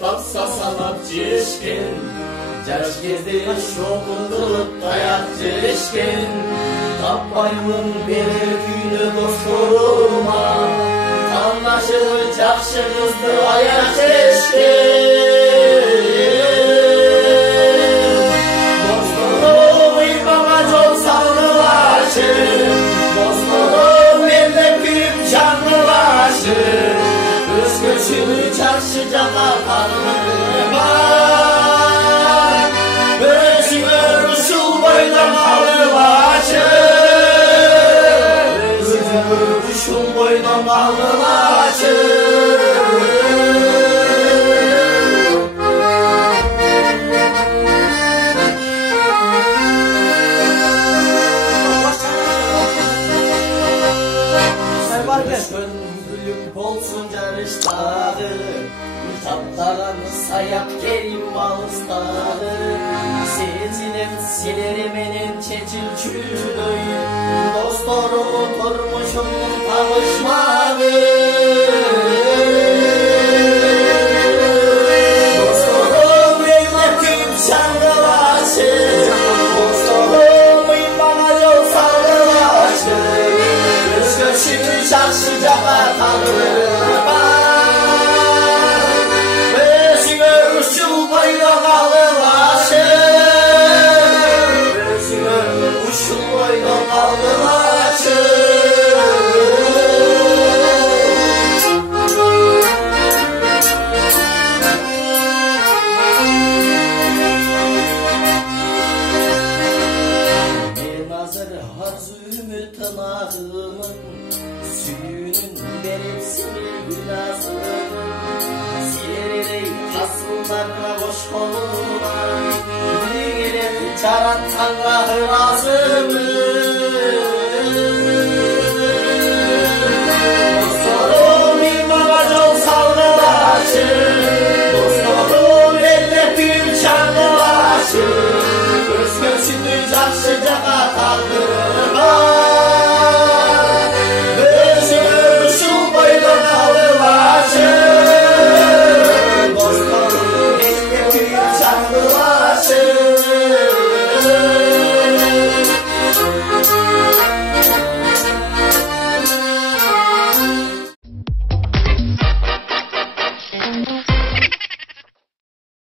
tapsa sanap jешкен жаш кезде шоқын қылып таяқ жешкен таппаймын берер күйді достарыма тандашы жақсы қызды аяқ жешкен достарым ұйқыға жол салғылашы достарым менде күйіп жаңғылашы өзгөчү жақсы жаңа танымыма өзіңе ұшыл бойдан алғылашы өзіңе ұшыл бойдан алғылашы Өшкөн гүлүм болсун жарыштагы таптаган саяк келип алыстагы сезилем силери менен чечилчүдөй досторум турмушумдун табышмагы досторум элдеп күйүп чаңгылашы досторум ыймага жол салгылашы өзгөчү жақсы жаңа танымыма өзіңе ұшыл бойдан алғылашы өзіңе ұшыл бойдан алғылашы мен азыр арзу үміттің ағымын сүйünün берip seni günahsın Siyereley kasımlarına koş koluna Bilgelep çarattanla hırası